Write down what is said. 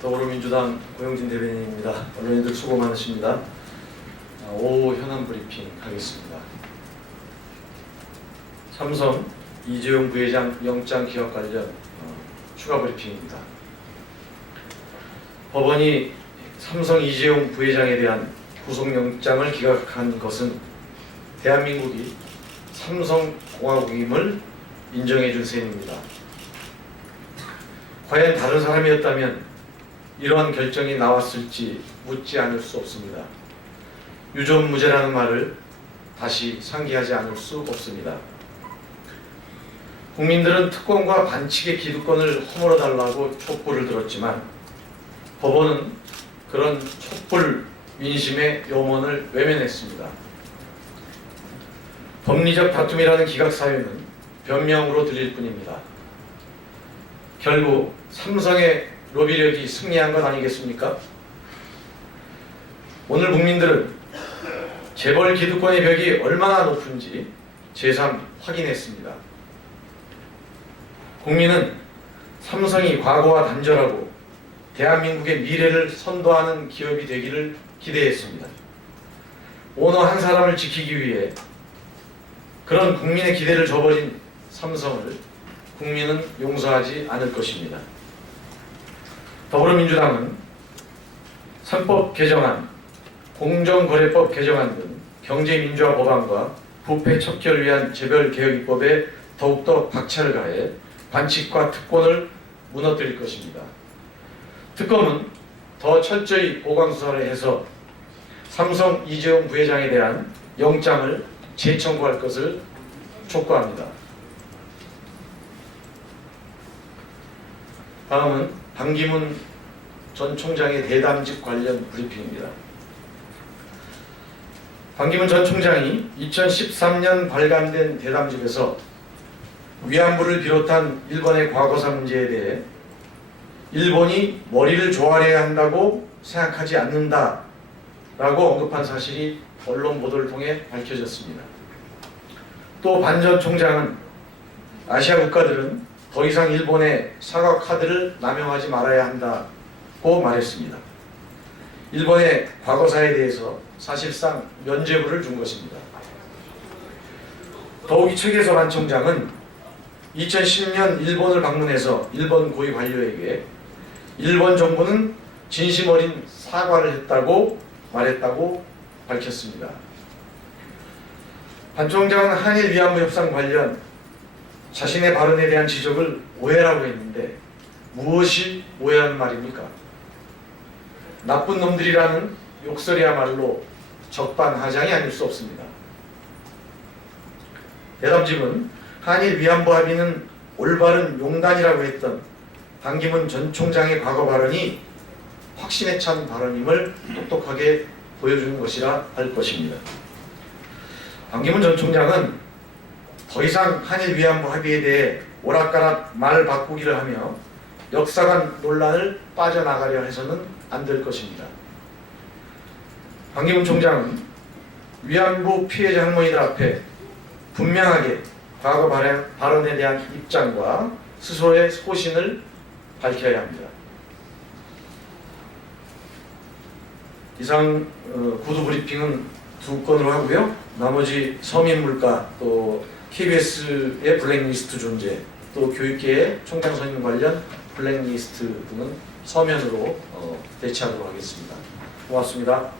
더불어민주당 고영진 대변인입니다. 언론인들 수고 많으십니다. 오후 현안 브리핑 하겠습니다. 삼성 이재용 부회장 영장 기각 관련 추가 브리핑입니다. 법원이 삼성 이재용 부회장에 대한 구속영장을 기각한 것은 대한민국이 삼성공화국임을 인정해 준 셈입니다. 과연 다른 사람이었다면 이러한 결정이 나왔을지 묻지 않을 수 없습니다. 유존무죄라는 말을 다시 상기하지 않을 수 없습니다. 국민들은 특권과 반칙의 기득권을 허물어달라고 촛불을 들었지만 법원은 그런 촛불 민심의 염원을 외면했습니다. 법리적 다툼이라는 기각사유는 변명으로 들릴 뿐입니다. 결국 삼성의 로비력이 승리한 것 아니겠습니까? 오늘 국민들은 재벌 기득권의 벽이 얼마나 높은지 제3 확인했습니다. 국민은 삼성이 과거와 단절하고 대한민국의 미래를 선도하는 기업이 되기를 기대했습니다. 오너 한 사람을 지키기 위해 그런 국민의 기대를 저버린 삼성을 국민은 용서하지 않을 것입니다. 더불어민주당은 선법 개정안, 공정거래법 개정안 등 경제민주화 법안과 부패 척결을 위한 재벌개혁입법에 더욱더 박차를 가해 반칙과 특권을 무너뜨릴 것입니다. 특검은 더 철저히 보강수사를 해서 삼성 이재용 부회장에 대한 영장을 재청구할 것을 촉구합니다. 다음은 반기문 전 총장의 대담직 관련 브리핑입니다. 반기문 전 총장이 2013년 발간된 대담직에서 위안부를 비롯한 일본의 과거사 문제에 대해 일본이 머리를 조아려야 한다고 생각하지 않는다라고 언급한 사실이 언론 보도를 통해 밝혀졌습니다. 또 반 전 총장은 아시아 국가들은 더 이상 일본의 사과 카드를 남용하지 말아야 한다고 말했습니다. 일본의 과거사에 대해서 사실상 면죄부를 준 것입니다. 더욱이 최계서 반 총장은 2010년 일본을 방문해서 일본 고위 관료에게 일본 정부는 진심 어린 사과를 했다고 말했다고 밝혔습니다. 반 총장은 한일 위안부 협상 관련 자신의 발언에 대한 지적을 오해라고 했는데 무엇이 오해하는 말입니까? 나쁜 놈들이라는 욕설이야말로 적반하장이 아닐 수 없습니다. 대담직은 한일 위안부 합의는 올바른 용단이라고 했던 반기문 전 총장의 과거 발언이 확신에 찬 발언임을 똑똑하게 보여주는 것이라 할 것입니다. 반기문 전 총장은 더 이상 한일 위안부 합의에 대해 오락가락 말 바꾸기를 하며 역사관 논란을 빠져나가려 해서는 안 될 것입니다. 반기문 총장은 위안부 피해자 할머니들 앞에 분명하게 과거 발언에 대한 입장과 스스로의 소신을 밝혀야 합니다. 이상 구두 브리핑은 2건으로 하고요. 나머지 서민물가 또 KBS의 블랙리스트 존재 또 교육계의 총장 선임 관련 블랙리스트 등은 서면으로 대체하도록 하겠습니다. 고맙습니다.